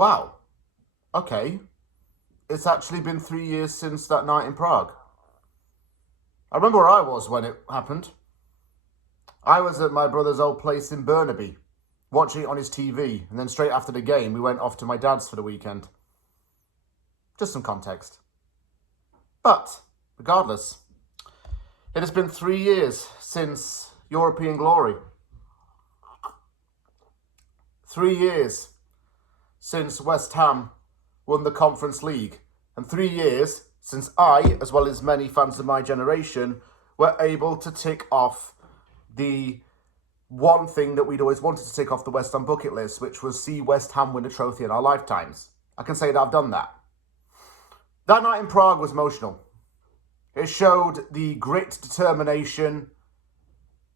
wow, okay, it's actually been 3 years since that night in Prague. I remember where I was when it happened. I was at my brother's old place in Burnaby, watching it on his TV, and then straight after the game, we went off to my dad's for the weekend. Just some context. But, regardless, it has been 3 years since European glory. 3 years since West Ham won the Conference League. And 3 years since I, as well as many fans of my generation, were able to tick off the one thing that we'd always wanted to tick off the West Ham bucket list, which was see West Ham win a trophy in our lifetimes. I can say that I've done that. That night in Prague was emotional. It showed the grit, determination,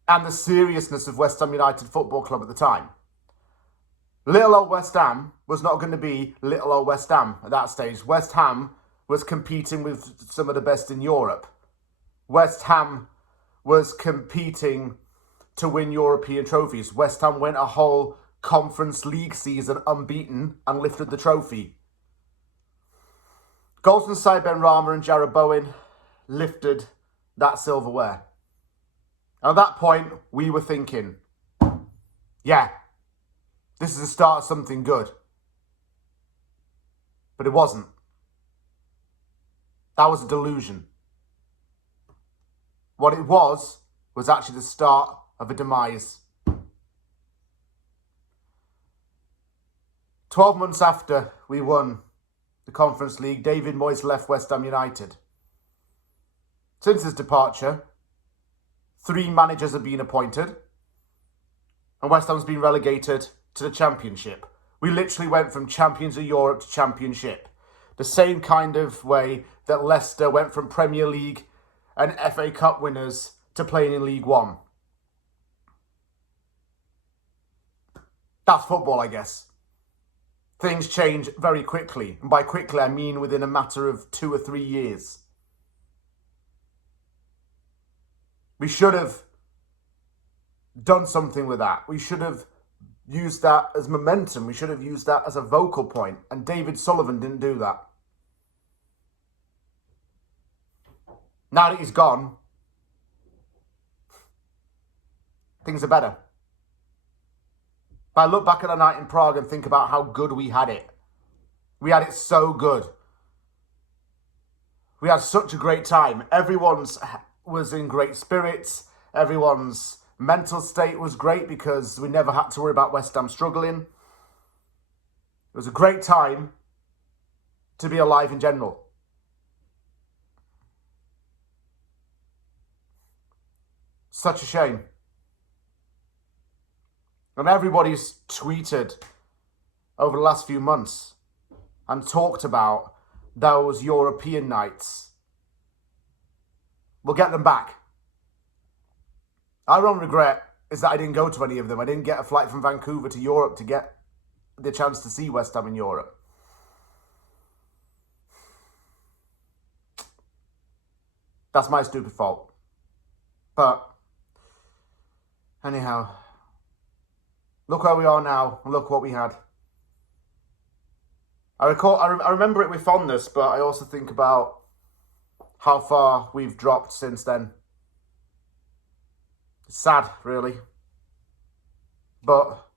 and the seriousness of West Ham United Football Club at the time. Little old West Ham was not going to be little old West Ham at that stage. West Ham was competing with some of the best in Europe. West Ham was competing to win European trophies. West Ham went a whole Conference League season unbeaten and lifted the trophy. Golden Side Ben Rama and Jared Bowen lifted that silverware. And at that point, we were thinking, yeah, this is the start of something good. But it wasn't. That was a delusion. What it was actually the start of a demise. 12 months after we won the Conference League, David Moyes left West Ham United. Since his departure, 3 managers have been appointed, and West Ham's been relegated to the Championship. We literally went from Champions of Europe to Championship. The same kind of way that Leicester went from Premier League and FA Cup winners to playing in League One. That's football, I guess. Things change very quickly. And by quickly, I mean within a matter of 2 or 3 years. We should have done something with that. We should have used that as momentum. We should have used that as a vocal point. And David Sullivan didn't do that. Now that he's gone, things are better. But I look back at the night in Prague and think about how good we had it. We had it so good. We had such a great time. Everyone was in great spirits. Everyone's mental state was great because we never had to worry about West Ham struggling. It was a great time to be alive in general. Such a shame. And everybody's tweeted over the last few months and talked about those European nights. We'll get them back. Our own regret is that I didn't go to any of them. I didn't get a flight from Vancouver to Europe to get the chance to see West Ham in Europe. That's my stupid fault. But anyhow, look where we are now, and look what we had. I remember it with fondness, but I also think about how far we've dropped since then. It's sad, really. But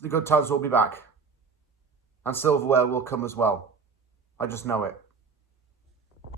the good times will be back. And silverware will come as well. I just know it.